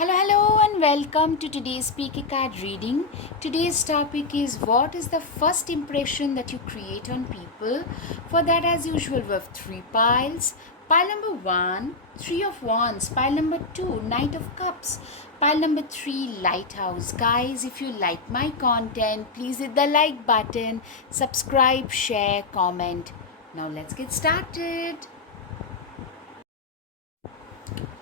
Hello, and welcome to today's speaker card reading. Today's topic is what is the first impression that you create on people? For that, as usual, we have three piles. Pile number one, Three of Wands. Pile number two, Knight of Cups. Pile number three, Lighthouse. Guys, if you like my content, please hit the like button, subscribe, share, comment. Now, let's get started.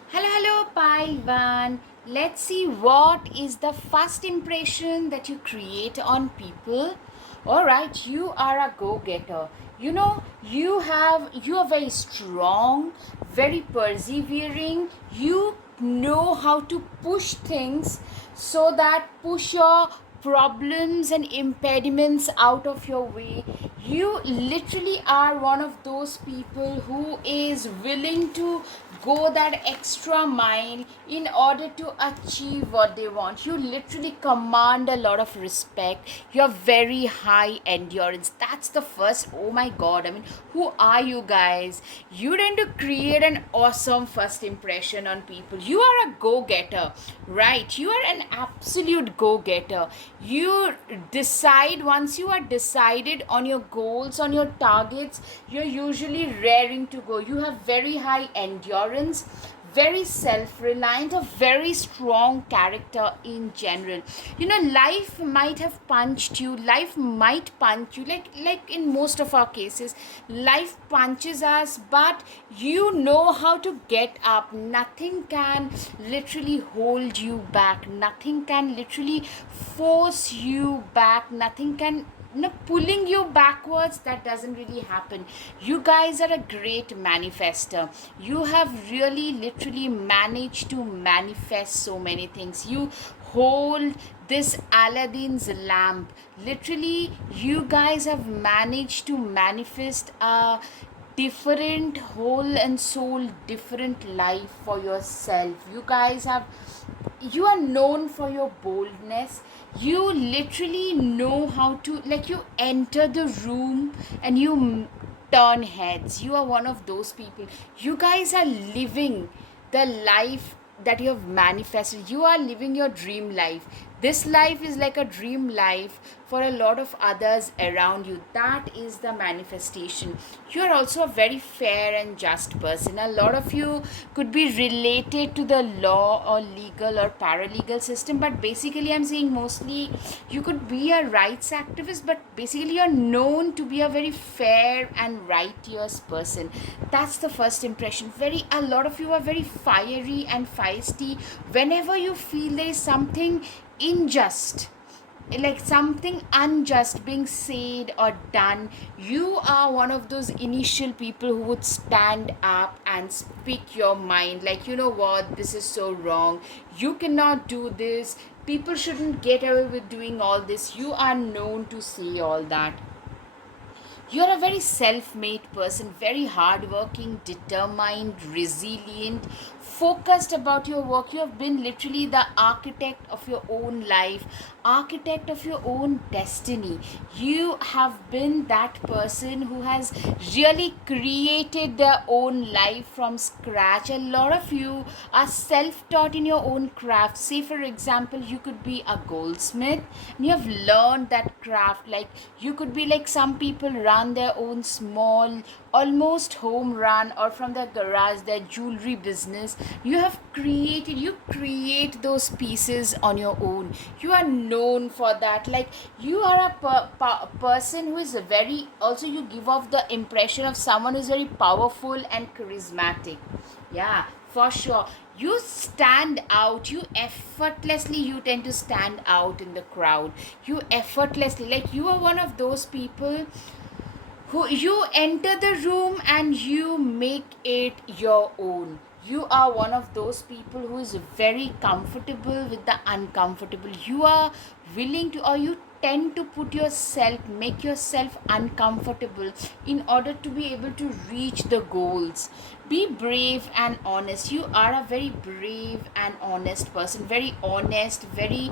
Hello, pile one. Let's see what is the first impression that you create on people. All right, you are a go-getter. You are very strong, very persevering. You know how to push things so that push your problems and impediments out of your way. You literally are one of those people who is willing to go that extra mile in order to achieve what they want. You literally command a lot of respect. You're very high endurance. That's the first. Oh my god, I mean, who are you guys? You tend to create an awesome first impression on people. You are a go-getter, right? You are an absolute go-getter. You decide. Once you are decided on your goals, on your targets, you're usually raring to go. You have very high endurance, very self-reliant, a very strong character in general. Life might have punched you. Life might punch you, like in most of our cases life punches us, but you know how to get up. Nothing can literally hold you back. Nothing can literally force you back. Nothing can pulling you backwards. That doesn't really happen. You guys are a great manifester. You have really literally managed to manifest so many things. You hold this Aladdin's lamp. Literally, you guys have managed to manifest a different whole and soul different life for yourself. You are known for your boldness. You literally know how to, like, you enter the room and you turn heads. You are one of those people. You guys are living the life that you have manifested. You are living your dream life. This life is like a dream life for a lot of others around you. That is the manifestation. You are also a very fair and just person. A lot of you could be related to the law or legal or paralegal system, but basically I'm saying mostly you could be a rights activist, but basically you're known to be a very fair and righteous person. That's the first impression. A lot of you are very fiery and feisty. Whenever you feel there is something unjust, like something unjust being said or done, you are one of those initial people who would stand up and speak your mind, like, you know what, this is so wrong, you cannot do this, people shouldn't get away with doing all this. You are known to say all that. You're a very self-made person, very hardworking, determined, resilient, focused about your work. You have been literally the architect of your own life, architect of your own destiny. You have been that person who has really created their own life from scratch. A lot of you are self-taught in your own craft. Say, for example, you could be a goldsmith and you have learned that craft. Like, you could be like some people run their own small, almost home run, or from their garage, their jewelry business. You create those pieces on your own. You are known for that. Like, you are a person who is a very, also you give off the impression of someone who is very powerful and charismatic. Yeah, for sure. You stand out. You tend to stand out in the crowd. You effortlessly, like, you are one of those people who, you enter the room and you make it your own. You are one of those people who is very comfortable with the uncomfortable. You are willing to, or you tend to make yourself uncomfortable in order to be able to reach the goals. Be brave and honest. You are a very brave and honest person. Very honest, very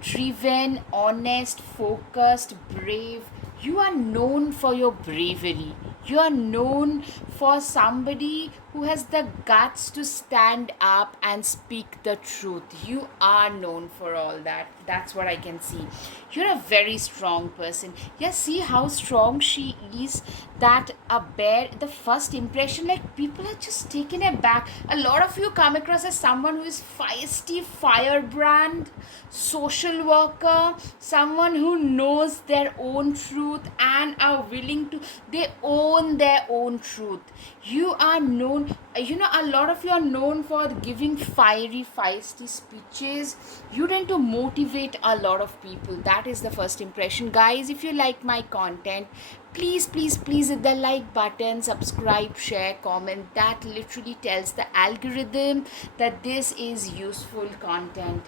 driven, honest, focused, brave. You are known for your bravery. You are known for somebody who has the guts to stand up and speak the truth. You are known for all that. That's what I can see. You're a very strong person. Yeah, see how strong she is. That a bear, the first impression, like people are just taken aback. A lot of you come across as someone who is feisty, firebrand, social worker, someone who knows their own truth and are willing to, they own their own truth. You are known, a lot of you are known for giving fiery, feisty speeches. You tend to motivate a lot of people. That is the first impression. Guys, if you like my content, please hit the like button, subscribe, share, comment. That literally tells the algorithm that this is useful content.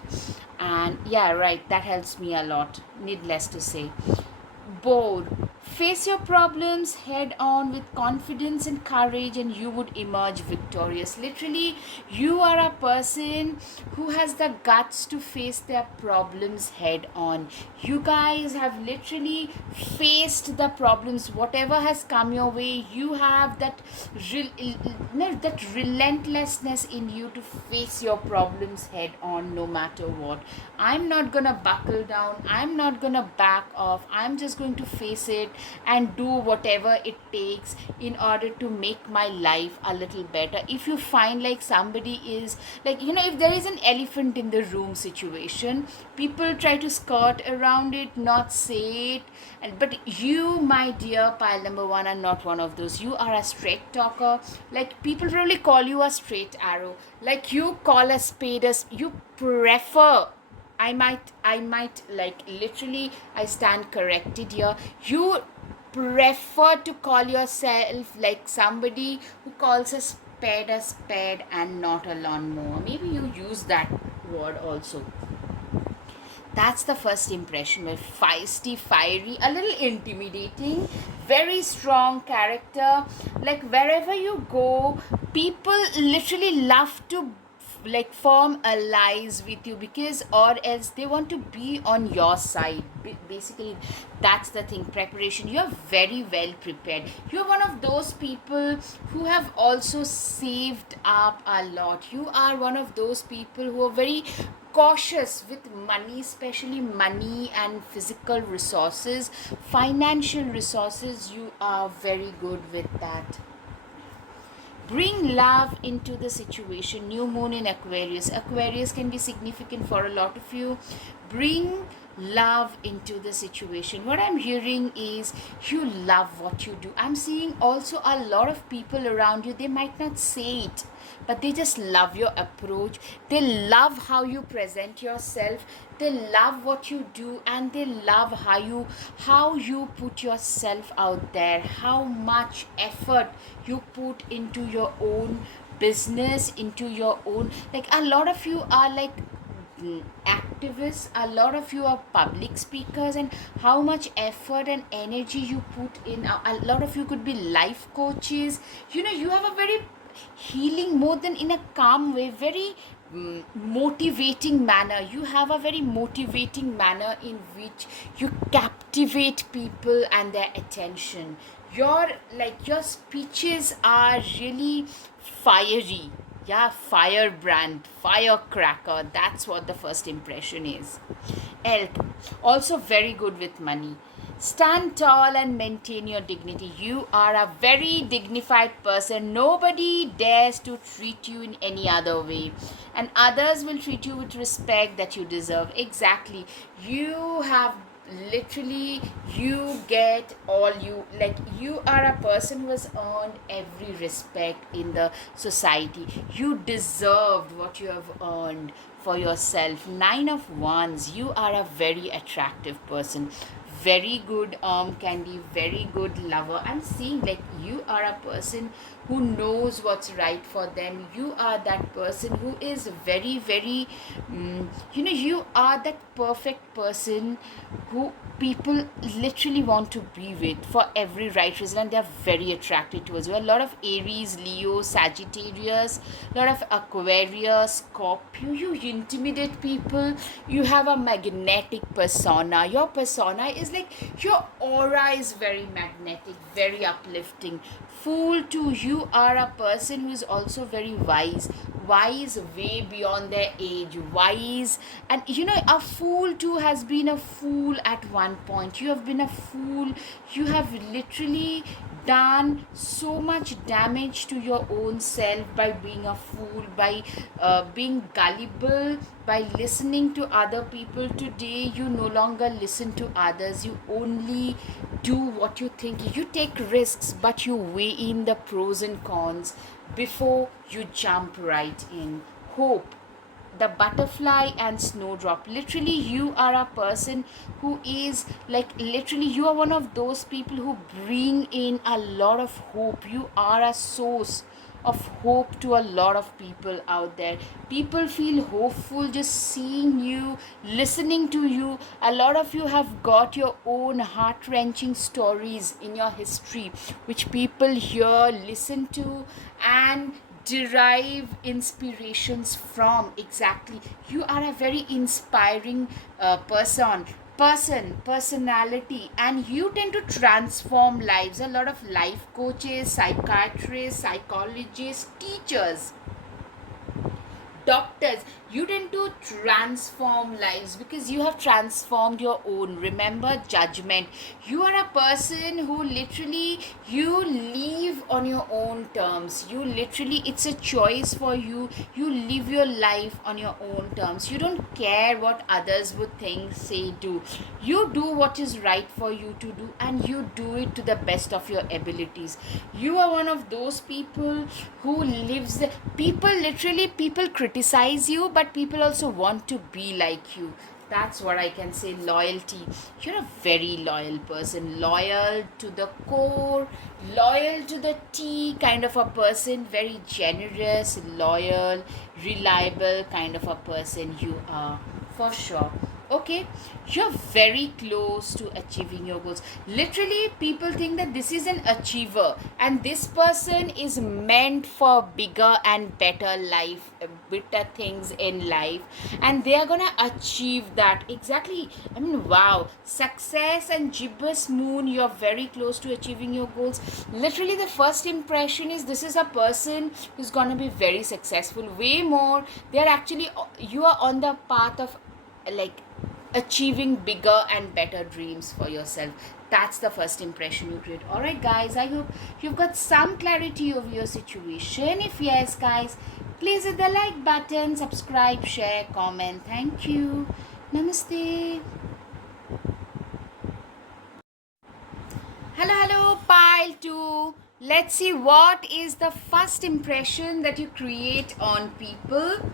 And yeah, right, that helps me a lot, needless to say. Bored. Face your problems head on with confidence and courage, and you would emerge victorious. Literally, you are a person who has the guts to face their problems head on. You guys have literally faced the problems, whatever has come your way. You have that that relentlessness in you to face your problems head on, no matter what. I'm not gonna buckle down. I'm not gonna back off. I'm just going to face it and do whatever it takes in order to make my life a little better. If you find like somebody is like, if there is an elephant in the room situation, people try to skirt around it, not say it. But you, my dear pile number one, are not one of those. You are a straight talker. Like, people probably call you a straight arrow. Like, you call a spade as you prefer. I might like literally, I stand corrected here. You prefer to call yourself like somebody who calls a spade and not a lawnmower. Maybe you use that word also. That's the first impression. Well, feisty, fiery, a little intimidating, very strong character. Like, wherever you go, people literally love to like form allies with you, because or else they want to be on your side. Basically, that's the thing. Preparation. You're very well prepared. You're one of those people who have also saved up a lot. You are one of those people who are very cautious with money, especially money and physical resources, financial resources. You are very good with that. Bring love into the situation. New moon in Aquarius. Aquarius can be significant for a lot of you. Bring love into the situation. What I'm hearing is you love what you do. I'm seeing also a lot of people around you, they might not say it, but they just love your approach. They love how you present yourself. They love what you do, and they love how you put yourself out there, how much effort you put into your own business, into your own, like a lot of you are like activists, a lot of you are public speakers, and how much effort and energy you put in. A lot of you could be life coaches. You have a very healing, more than in a calm way, very motivating manner. You have a very motivating manner in which you captivate people and their attention. Your speeches are really fiery. Yeah, firebrand, firecracker. That's what the first impression is. Elk, also very good with money. Stand tall and maintain your dignity. You are a very dignified person. Nobody dares to treat you in any other way, and others will treat you with respect that you deserve. Exactly. You have literally, you get all you, like, you are a person who has earned every respect in the society. You deserved what you have earned for yourself. 9 of Wands. You are a very attractive person, very good candy, very good lover. I'm seeing like you are a person who knows what's right for them. You are that person who is very, very, you are that perfect person who people literally want to be with for every right reason, and they're very attracted towards you. A lot of Aries, Leo, Sagittarius, a lot of Aquarius, Scorpio. You intimidate people. You have a magnetic persona. Your persona is like, your aura is very magnetic, very uplifting. Fool too, you are a person who is also very wise way beyond their age, wise. And a fool too has been a fool at one point. You have been a fool. You have literally done so much damage to your own self by being a fool, by being gullible, by listening to other people. Today you no longer listen to others. You only do what you think. You take risks, but you weigh in the pros and cons before you jump right in. Hope, the butterfly and snowdrop. Literally, you are a person who is like, literally, you are one of those people who bring in a lot of hope. You are a source of hope to a lot of people out there. People feel hopeful just seeing you, listening to you. A lot of you have got your own heart-wrenching stories in your history, which people hear, listen to, and derive inspirations from. Exactly, you are a very inspiring personality, and you tend to transform lives. A lot of life coaches, psychiatrists, psychologists, teachers, doctors, you tend to transform lives because you have transformed your own. Remember, judgment. You are a person who literally, you live on your own terms. You literally, it's a choice for you. You live your life on your own terms. You don't care what others would think, say, do. You do what is right for you to do, and you do it to the best of your abilities. You are one of those people who lives, people literally, people criticize you, but people also want to be like you. That's what I can say. Loyalty, you're a very loyal person, loyal to the core, loyal to the T kind of a person, very generous, loyal, reliable kind of a person you are, for sure. Okay, you're very close to achieving your goals. Literally, people think that this is an achiever and this person is meant for bigger and better life, better things in life, and they are gonna achieve that. Exactly, I mean, wow, success and gibbous moon, you're very close to achieving your goals. Literally, the first impression is this is a person who's gonna be very successful, way more. They're actually, you are on the path of like achieving bigger and better dreams for yourself. That's the first impression you create. All right, guys, I hope you've got some clarity of your situation. If yes, guys, please hit the like button, subscribe, share, comment. Thank you. Namaste. Hello, pile 2. Let's see what is the first impression that you create on people.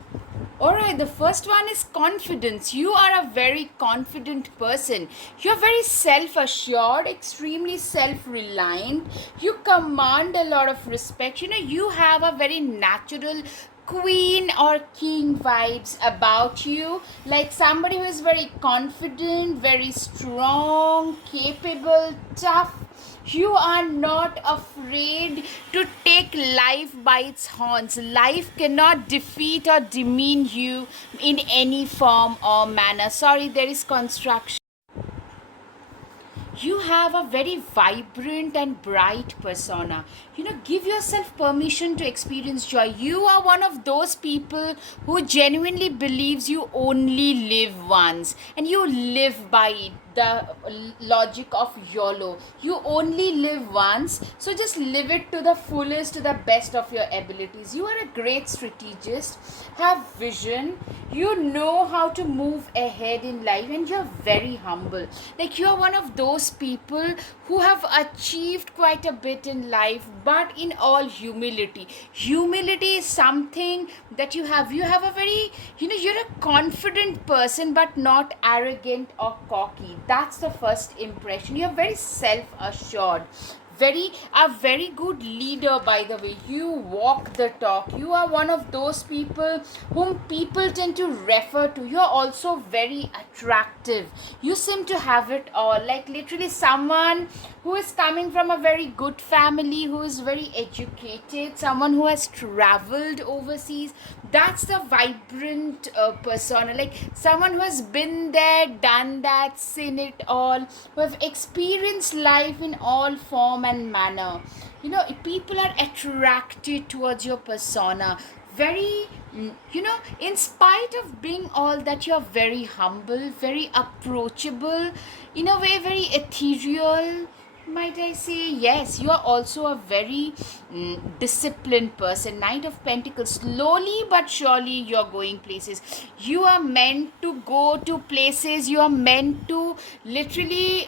Alright, the first one is confidence. You are a very confident person. You're very self-assured, extremely self-reliant. You command a lot of respect. You have a very natural queen or king vibes about you. Like somebody who is very confident, very strong, capable, tough. You are not afraid to take life by its horns. Life cannot defeat or demean you in any form or manner. Sorry, there is construction. You have a very vibrant and bright persona. Give yourself permission to experience joy. You are one of those people who genuinely believes you only live once, and you live by it, the logic of YOLO. You only live once, so just live it to the fullest, to the best of your abilities. You are a great strategist, have vision, you know how to move ahead in life, and you're very humble. Like, you're one of those people who have achieved quite a bit in life, but in all humility. Humility is something that you have a very, you're a confident person but not arrogant or cocky. That's the first impression. You're very self assured, very good leader, by the way. You walk the talk. You are one of those people whom people tend to refer to. You're also very attractive. You seem to have it all, like literally someone who is coming from a very good family, who is very educated, someone who has traveled overseas. That's the vibrant persona, like someone who has been there, done that, seen it all, who have experienced life in all form and manner. People are attracted towards your persona. Very, in spite of being all that, you're very humble, very approachable, in a way very ethereal, might I say. Yes, you are also a very disciplined person. Knight of Pentacles. Slowly but surely you're going places. You are meant to go to places. You are meant to literally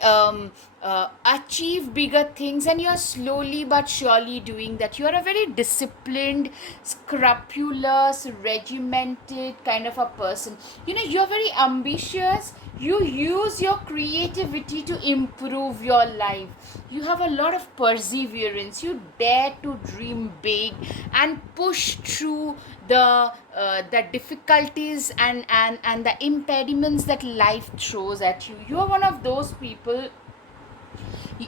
achieve bigger things, and you're slowly but surely doing that. You are a very disciplined, scrupulous, regimented kind of a person. You're very ambitious. You use your creativity to improve your life. You have a lot of perseverance. You dare to dream big and push through the difficulties and the impediments that life throws at you. You are one of those people.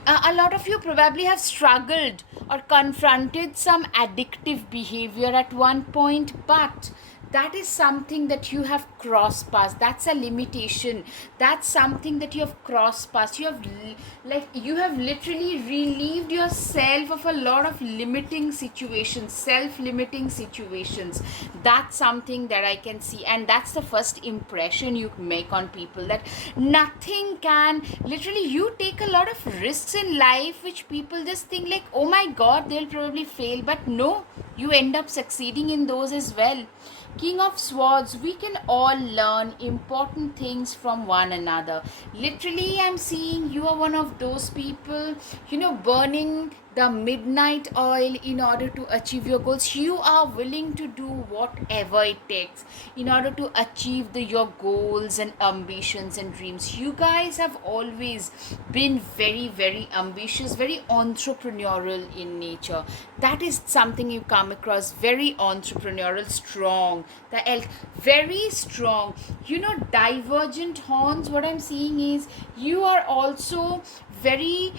A lot of you probably have struggled or confronted some addictive behavior at one point, but that is something that you have crossed past. That's a limitation. That's something that you have crossed past. You have literally relieved yourself of a lot of limiting situations, self-limiting situations. That's something that I can see, and that's the first impression you make on people, that nothing can literally, you take a lot of risks in life which people just think like, oh my god, they'll probably fail, but no, you end up succeeding in those as well. King of Swords, we can all learn important things from one another. Literally, I'm seeing you are one of those people, burning the midnight oil in order to achieve your goals. You are willing to do whatever it takes in order to achieve your goals and ambitions and dreams. You guys have always been very, very ambitious, very entrepreneurial in nature. That is something you come across, very entrepreneurial, strong. The elk, very strong. Divergent horns, what I'm seeing is you are also very,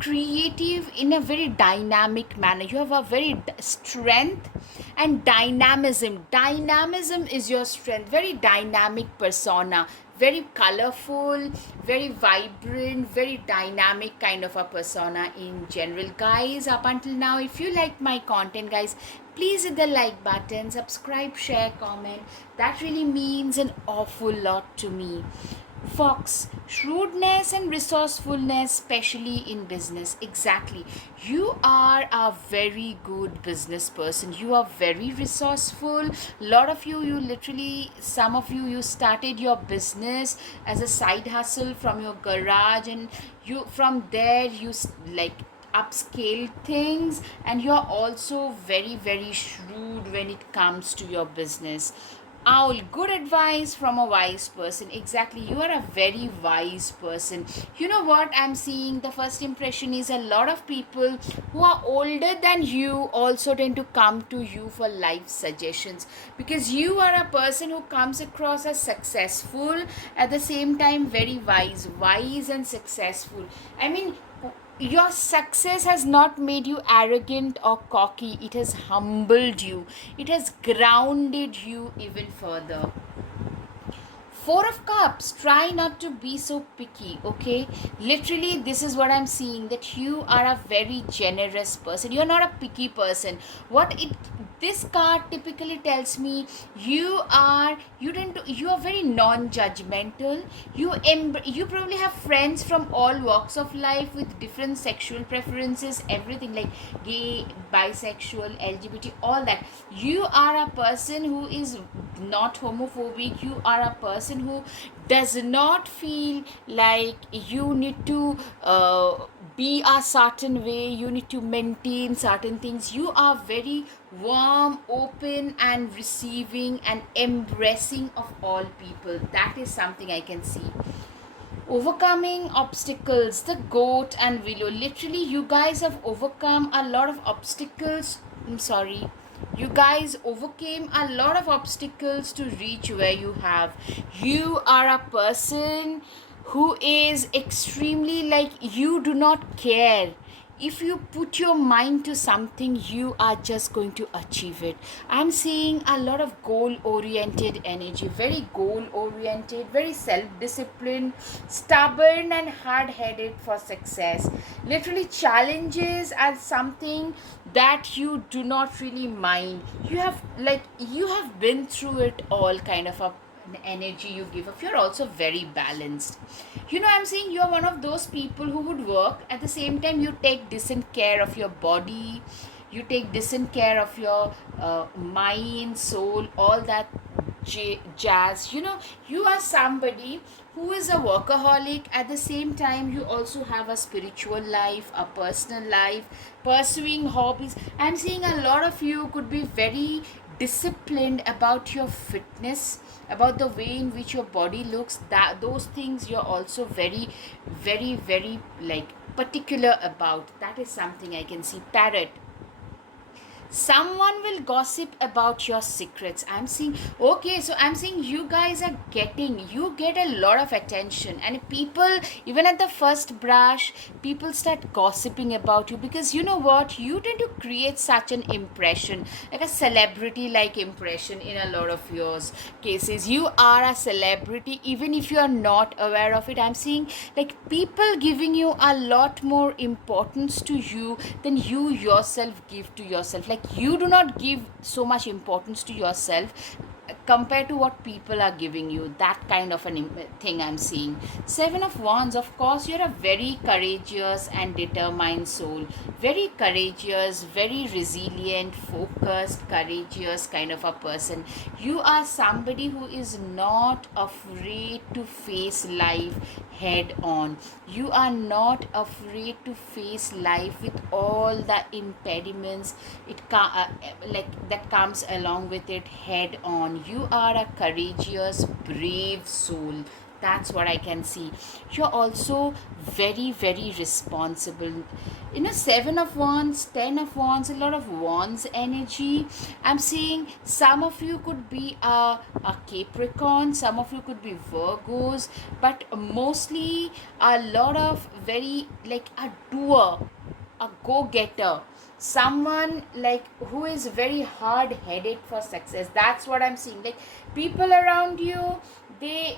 creative in a very dynamic manner. You have a very strength and dynamism. Dynamism is your strength. Very dynamic persona, very colorful, very vibrant, very dynamic kind of a persona in general. Guys, up until now, if you like my content, guys, please hit the like button, subscribe, share, comment. That really means an awful lot to me. Fox, shrewdness and resourcefulness, especially in business. Exactly. You are a very good business person. You are very resourceful. A lot of you, some of you started your business as a side hustle from your garage, and from there, like upscale things, and you're also very, very shrewd when it comes to your business. Owl, good advice from a wise person. Exactly, you are a very wise person. You know what I'm seeing? The first impression is a lot of people who are older than you also tend to come to you for life suggestions, because you are a person who comes across as successful, at the same time very wise and successful. I mean, your success has not made you arrogant or cocky. It has humbled you. It has grounded you even further. Four of Cups, try not to be so picky, okay? Literally, this is what I'm seeing, that you are a very generous person. You're not a picky person. This card typically tells me, you are very non-judgmental. You probably have friends from all walks of life with different sexual preferences, everything like gay, bisexual, LGBT, all that. You are a person who is not homophobic. You are a person who does not feel like you need to be a certain way, you need to maintain certain things. You are very warm, open, and receiving and embracing of all people. That is something I can see. overcoming obstacles, the goat and willow. Literally, you guys have overcome a lot of obstacles. I'm sorry. You guys overcame a lot of obstacles to reach where you have. You are a person who is extremely, like, you do not care. If you put your mind to something, you are just going to achieve it. I'm seeing a lot of goal oriented energy, very goal oriented, very self disciplined, stubborn and hard headed for success. Literally, challenges are something that you do not really mind. You have been through it all, kind of a energy you give off. You're also very balanced. I'm saying you're one of those people who would work at the same time you take decent care of your body, you take decent care of your mind, soul, all that jazz. You are somebody who is a workaholic. At the same time, you also have a spiritual life, a personal life, pursuing hobbies. I'm seeing a lot of you could be very disciplined about your fitness, about the way in which your body looks. That those things you're also very, very, very, like, particular about. That is something I can see. Parrot, someone will gossip about your secrets. I'm seeing, okay, so I'm seeing you get a lot of attention, and people, even at the first brush, people start gossiping about you, because you know what, you tend to create such an impression, like a celebrity like impression. In a lot of yours cases, you are a celebrity even if you are not aware of it. I'm seeing, like, people giving you a lot more importance to you than you yourself give to yourself. Like, you do not give so much importance to yourself compared to what people are giving you. That kind of thing I'm seeing. Seven of Wands, of course, you're a very courageous and determined soul. Very courageous, very resilient, focused, courageous kind of a person. You are somebody who is not afraid to face life head on. You are not afraid to face life with all the impediments that comes along with it head on. You are a courageous, brave soul. That's what I can see. You're also very, very responsible. Seven of Wands, 10 of Wands, a lot of Wands energy. I'm seeing some of you could be a Capricorn, some of you could be Virgos, but mostly a lot of very, like, a doer, a go-getter, someone, like, who is very hard-headed for success. That's what I'm seeing. Like, people around you, they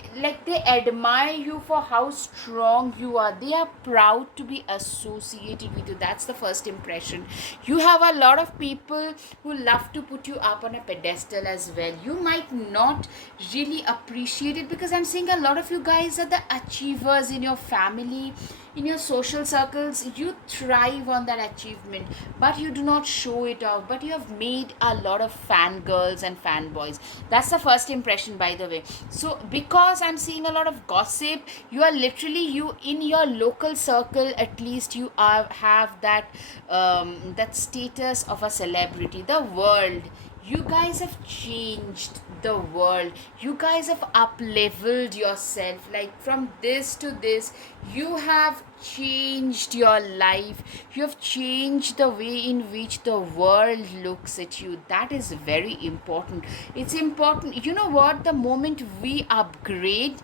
admire you for how strong you are. They are proud to be associated with you. That's the first impression. You have a lot of people who love to put you up on a pedestal as well. You might not really appreciate it, because I'm seeing a lot of you guys are the achievers in your family, in your social circles. You thrive on that achievement, but you do not show it off. But you have made a lot of fangirls and fanboys. That's the first impression, by the way. So because I'm seeing a lot of gossip, you are literally, you in your local circle, at least you have that status of a celebrity. The world, you guys have changed the world. You guys have up leveled yourself, like, from this to this. You have changed your life. You have changed the way in which the world looks at you. That is very important. It's important. You know what, the moment we upgrade,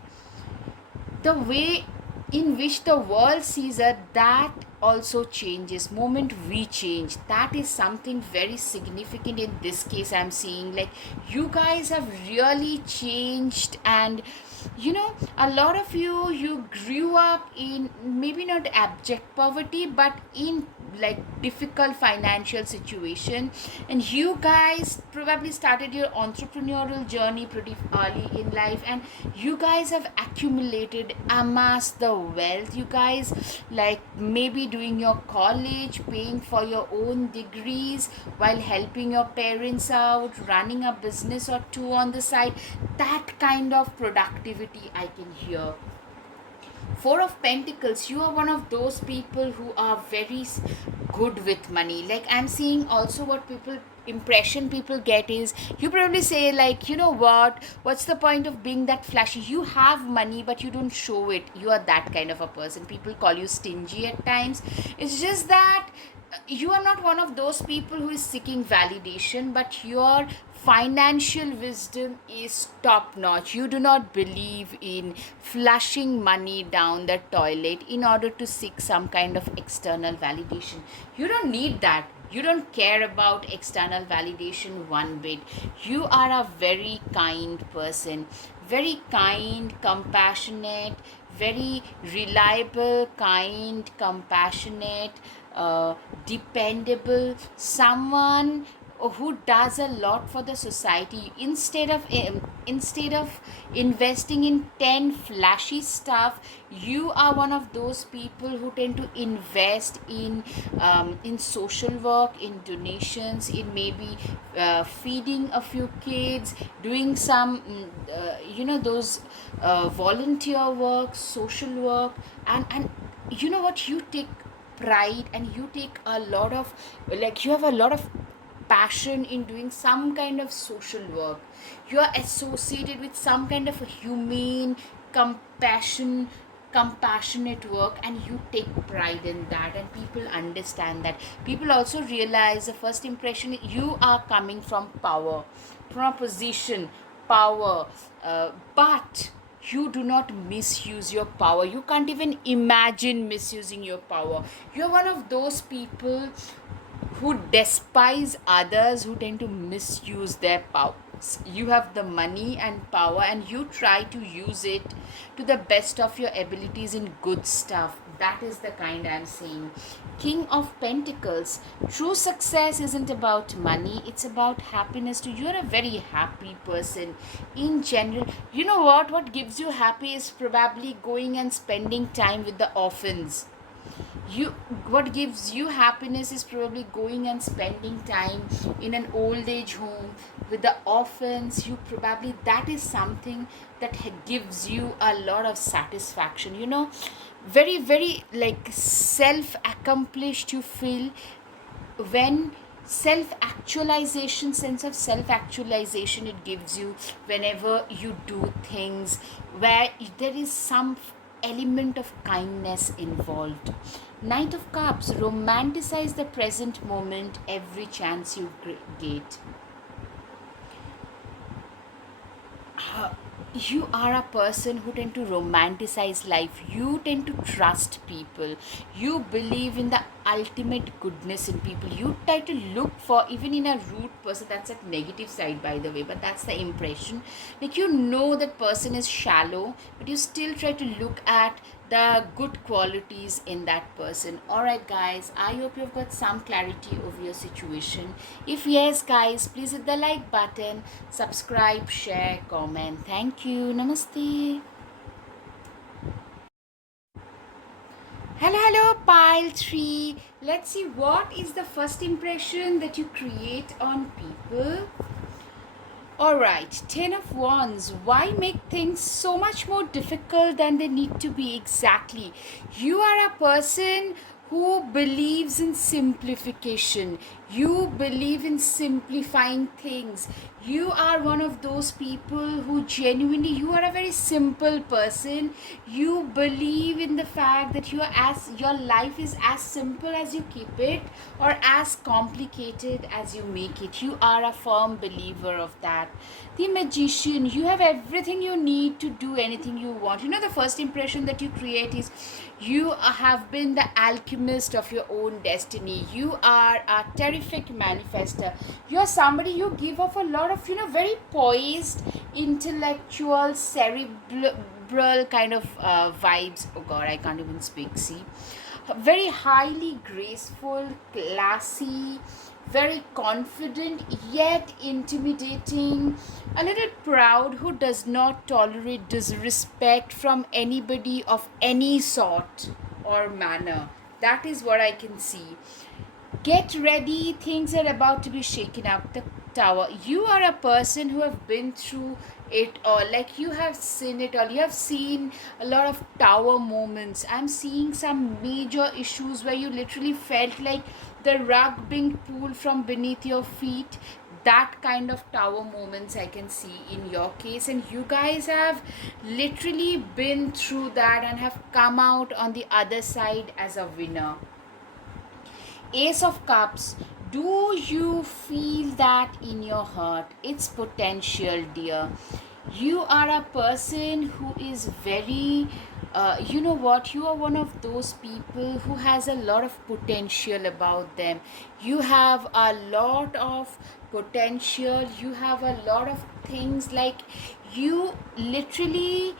the way in which the world sees us, that also changes. Moment we change, that is something very significant. In this case, I'm seeing, like, you guys have really changed. And a lot of you grew up in, maybe not abject poverty, but in, like, difficult financial situation, and you guys probably started your entrepreneurial journey pretty early in life, and you guys have accumulated, amassed the wealth. You guys, like, maybe doing your college, paying for your own degrees, while helping your parents out, running a business or two on the side. That kind of productivity I can hear. Four of Pentacles, you are one of those people who are very good with money. Like, I'm seeing also what people impression people get is, you probably say like, you know what's the point of being that flashy? You have money but you don't show it. You are that kind of a person. People call you stingy at times. It's just that you are not one of those people who is seeking validation, but your financial wisdom is top notch. You do not believe in flushing money down the toilet in order to seek some kind of external validation. You don't need that. You don't care about external validation one bit. You are a very kind person, very kind, compassionate, very reliable, kind, compassionate, dependable, someone who does a lot for the society. Instead of investing in 10 flashy stuff, you are one of those people who tend to invest in social work, in donations, in maybe feeding a few kids, doing some those volunteer work, social work. And you know what, you take pride, and you take a lot of, like, you have a lot of passion in doing some kind of social work. You are associated with some kind of a humane, compassionate work, and you take pride in that, and people understand that. People also realize the first impression, you are coming from power, from a position, power, but you do not misuse your power. You can't even imagine misusing your power. You're one of those people who despise others, who tend to misuse their powers. You have the money and power, and you try to use it to the best of your abilities in good stuff. That is the kind I'm saying. King of Pentacles. True success isn't about money, it's about happiness too. You're a very happy person in general. You know what gives you happy is probably going and spending time with the orphans. You What gives you happiness is probably going and spending time in an old age home with the orphans. You probably, that is something that gives you a lot of satisfaction, very, very, like, self accomplished you feel when self actualization sense of self actualization it gives you whenever you do things where there is some element of kindness involved. Knight of Cups. Romanticize the present moment every chance you get. You are a person who tend to romanticize life. You tend to trust people. You believe in the ultimate goodness in people. You try to look for, even in a rude person, that's a negative side by the way, but that's the impression. Like, that person is shallow, but you still try to look at the good qualities in that person. Alright guys, I hope you've got some clarity over your situation. If yes guys, please hit the like button, subscribe, share, comment. Thank you. Namaste. Hello, pile 3. Let's see what is the first impression that you create on people. Alright, 10 of Wands. Why make things so much more difficult than they need to be? Exactly. You are a person who believes in simplification. You believe in simplifying things. You are one of those people who genuinely, you are a very simple person. You believe in the fact that your life is as simple as you keep it, or as complicated as you make it. You are a firm believer of that. The Magician. You have everything you need to do anything you want. The first impression that you create is you have been the alchemist of your own destiny. You are a terrific manifester. You're somebody, you give off a lot of, very poised, intellectual, cerebral kind of vibes. Oh god, I can't even speak. See, very highly graceful, classy, very confident yet intimidating, a little proud, who does not tolerate disrespect from anybody of any sort or manner. That is what I can see. Get ready, things are about to be shaken up. The Tower. You are a person who have been through it all, like you have seen it all. You have seen a lot of tower moments. I'm seeing some major issues where you literally felt like the rug being pulled from beneath your feet. That kind of tower moments I can see in your case, and you guys have literally been through that and have come out on the other side as a winner. Ace of Cups. Do you feel that in your heart? It's potential, dear. You are a person who is very, you know what? You are one of those people who has a lot of potential about them. You have a lot of potential. You have a lot of things, like you literally,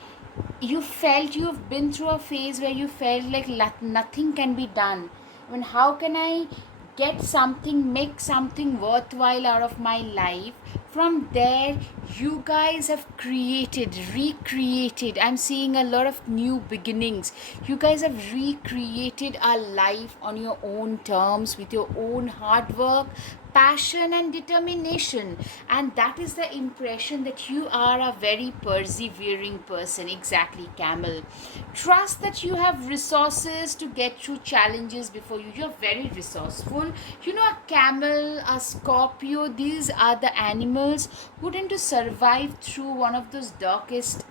you felt, you've been through a phase where you felt like nothing can be done. I mean, how can I get something, make something worthwhile out of my life? From there, you guys have created, recreated. I'm seeing a lot of new beginnings. You guys have recreated a life on your own terms with your own hard work, passion and determination, and that is the impression that you are a very persevering person. Exactly, Camel. Trust that you have resources to get through challenges before you. You're very resourceful. You know, a camel, a Scorpio, these are the animals who tend to survive through one of those darkest,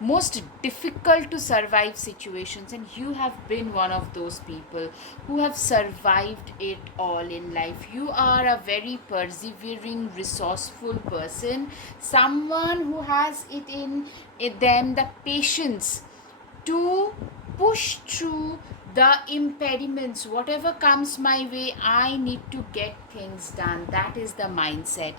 most difficult to survive situations, and you have been one of those people who have survived it all in life. You are a very persevering, resourceful person, someone who has it in them, the patience to push through the impediments. Whatever comes my way, I need to get things done. That is the mindset.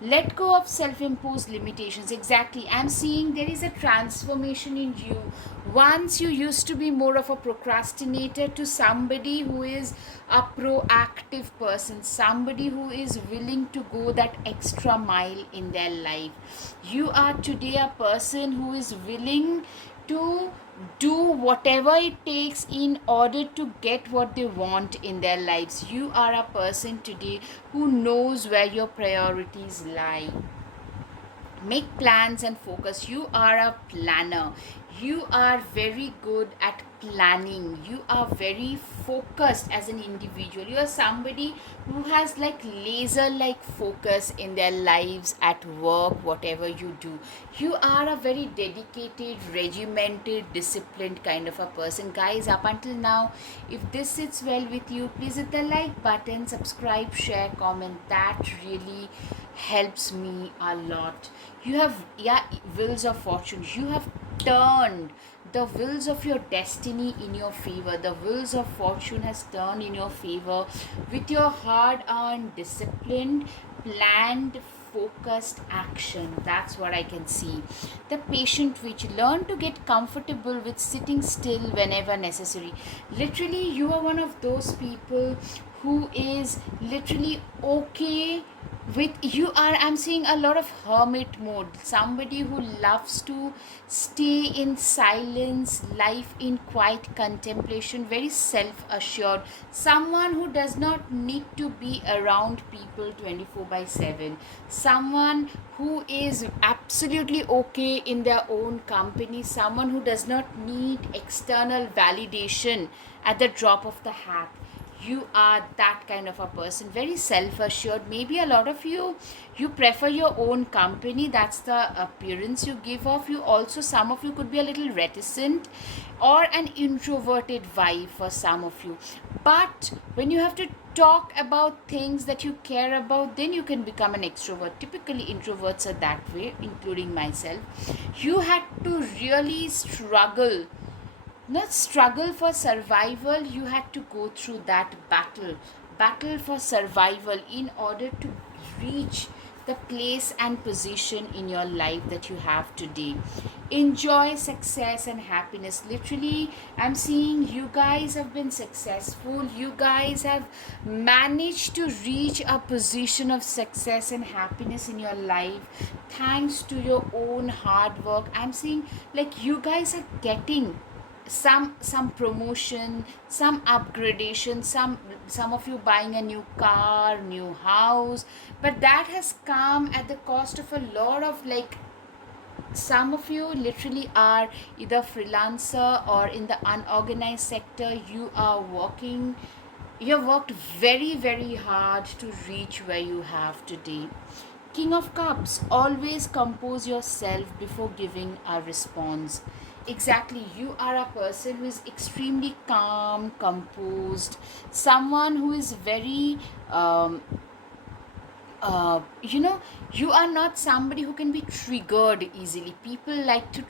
Let go of self-imposed limitations. Exactly, I'm seeing there is a transformation in you. Once you used to be more of a procrastinator to somebody who is a proactive person, somebody who is willing to go that extra mile in their life. You are today a person who is willing to do whatever it takes in order to get what they want in their lives. You are a person today who knows where your priorities lie. Make plans and focus. You are a planner. You are very good at planning. You are very focused as an individual. You are somebody who has like laser like focus in their lives, at work, whatever you do. You are a very dedicated, regimented, disciplined kind of a person. Guys, up until now, if this sits well with you, please hit the like button, subscribe, share, comment. That really helps me a lot. You have, yeah, wheels of fortune. You have turned the wheels of your destiny in your favor. The wheels of fortune has turned in your favor with your hard earned, disciplined, planned, focused action. That's what I can see. The patient witch. Learn to get comfortable with sitting still whenever necessary. Literally, you are one of those people who is literally okay with, you are, I'm seeing a lot of hermit mode, somebody who loves to stay in silence, life in quiet contemplation, very self assured, someone who does not need to be around people 24/7, someone who is absolutely okay in their own company, someone who does not need external validation at the drop of the hat. You are that kind of a person, very self assured. Maybe a lot of you prefer your own company. That's the appearance you give off. You also, some of you could be a little reticent or an introverted vibe for some of you, but when you have to talk about things that you care about, then you can become an extrovert. Typically introverts are that way, including myself. You had to really struggle, not struggle for survival, you had to go through that battle for survival in order to reach the place and position in your life that you have today. Enjoy success and happiness. Literally, I'm seeing you guys have been successful. You guys have managed to reach a position of success and happiness in your life thanks to your own hard work. I'm seeing like you guys are getting some promotion, some upgradation, some of you buying a new car, new house, but that has come at the cost of a lot of, like, some of you literally are either freelancer or in the unorganized sector. You are working, you have worked very, very hard to reach where you have today. King of Cups, always compose yourself before giving a response. Exactly, you are a person who is extremely calm, composed, someone who is very you know, you are not somebody who can be triggered easily. People like to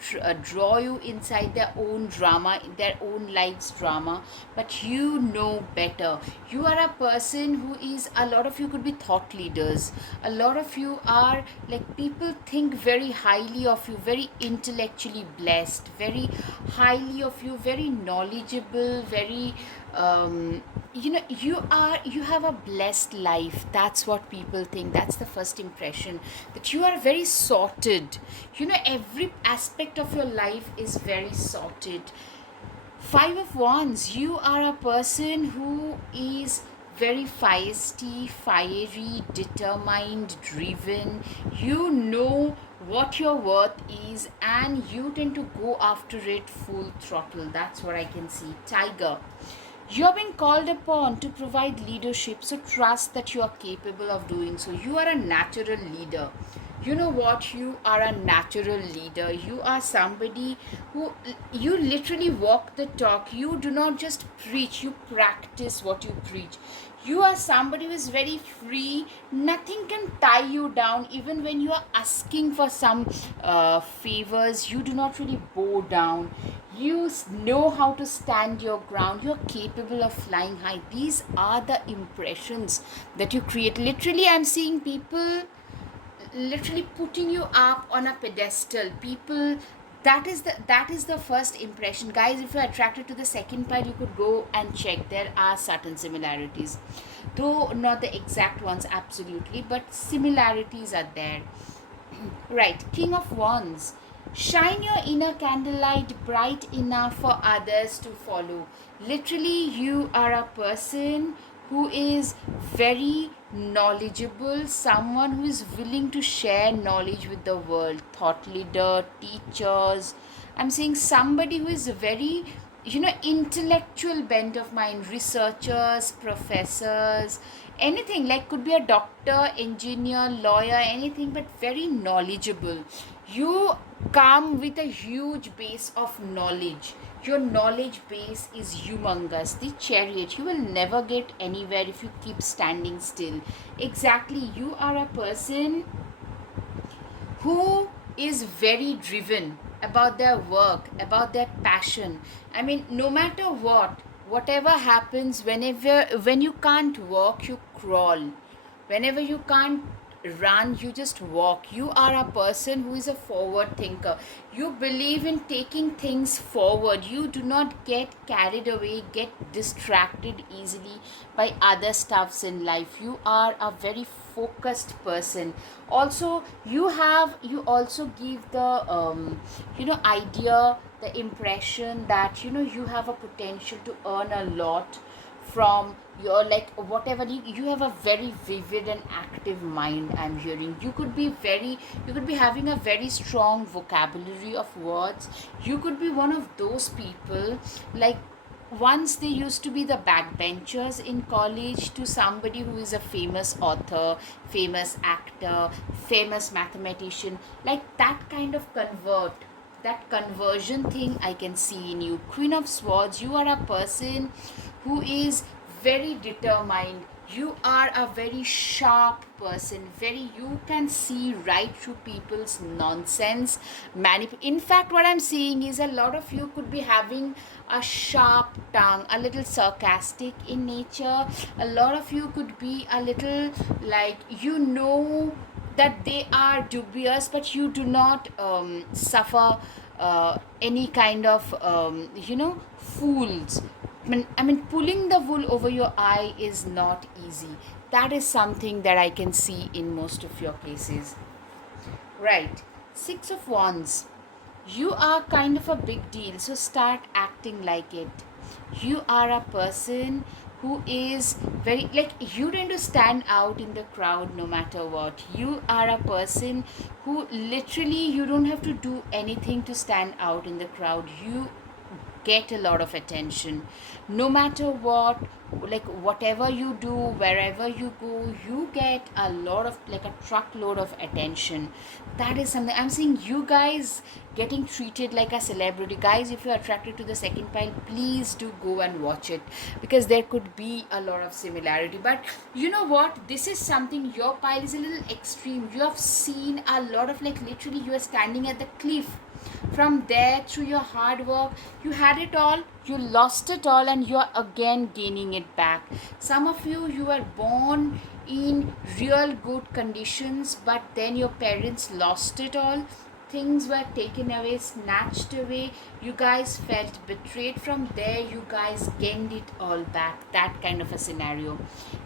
draw you inside their own drama, their own life's drama, but you know better. You are a person who is, a lot of you could be thought leaders, a lot of you are like, people think very highly of you, very intellectually blessed, very highly of you, very knowledgeable, very you have a blessed life. That's what people think. That's the first impression, that you are very sorted. Every aspect of your life is very sorted. Five of Wands, you are a person who is very feisty, fiery, determined, driven. You know what your worth is and you tend to go after it full throttle. That's what I can see. Tiger, you're being called upon to provide leadership, so trust that you are capable of doing so. You are a natural leader. You know what? You are a natural leader. You are somebody who, you literally walk the talk. You do not just preach, you practice what you preach. You are somebody who is very free. Nothing can tie you down. Even when you are asking for some favors, you do not really bow down. You know how to stand your ground. You're capable of flying high. These are the impressions that you create. Literally, I'm seeing people literally putting you up on a pedestal. People, that is the first impression. Guys, if you're attracted to the second part, you could go and check. There are certain similarities, though not the exact ones absolutely, but similarities are there. Right, King of Wands, shine your inner candlelight bright enough for others to follow. Literally, you are a person who is very knowledgeable, someone who is willing to share knowledge with the world. Thought leader, teachers. I'm saying somebody who is very, intellectual bent of mind. Researchers, professors, anything, like could be a doctor, engineer, lawyer, anything, but very knowledgeable. You come with a huge base of knowledge. Your knowledge base is humongous. The Chariot, you will never get anywhere if you keep standing still. Exactly, you are a person who is very driven about their work, about their passion. I mean, no matter what, whatever happens, when you can't walk, you crawl. Whenever you can't run, you just walk. You are a person who is a forward thinker. You believe in taking things forward. You do not get carried away, get distracted easily by other stuffs in life. You are a very focused person. Also, you also give the idea, the impression that you have a potential to earn a lot from your, like, whatever you have a very vivid and active mind. I'm hearing you could be having a very strong vocabulary of words. You could be one of those people, like, once they used to be the backbenchers in college to somebody who is a famous author, famous actor, famous mathematician, like that kind of that conversion thing I can see in you. Queen of Swords, you are a person who is very determined. You are a very sharp person. You can see right through people's nonsense. In fact, what I'm seeing is a lot of you could be having a sharp tongue, a little sarcastic in nature. A lot of you could be a little, like, that they are dubious, but you do not suffer any kind of fools. I mean, pulling the wool over your eye is not easy. That is something that I can see in most of your cases. Right. Six of Wands. You are kind of a big deal, so start acting like it. You are a person who is very, like, you tend to stand out in the crowd no matter what. You are a person who literally, you don't have to do anything to stand out in the crowd. You get a lot of attention no matter what. Like, whatever you do, wherever you go, you get a lot of, like, a truckload of attention. That is something I'm seeing. You guys getting treated like a celebrity. Guys, if you're attracted to the second pile, please do go and watch it, because there could be a lot of similarity. But you know what, this is something, your pile is a little extreme. You have seen a lot of, like, literally you are standing at the cliff. From there, through your hard work, you had it all, you lost it all, and you are again gaining it back. Some of you, you were born in real good conditions, but then your parents lost it all. Things were taken away, snatched away. You guys felt betrayed. From there, you guys gained it all back. That kind of a scenario.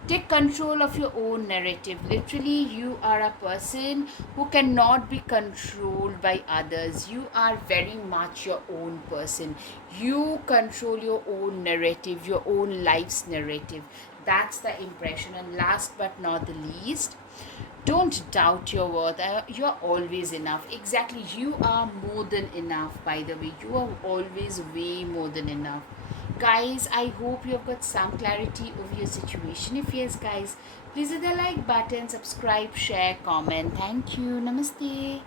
Take control of your own narrative. Literally, you are a person who cannot be controlled by others. You are very much your own person. You control your own narrative, your own life's narrative. That's the impression. And last but not the least, don't doubt your worth. You're always enough. Exactly. You are more than enough, by the way. You are always way more than enough. Guys, I hope you have got some clarity over your situation. If yes, guys, please hit the like button, subscribe, share, comment. Thank you. Namaste.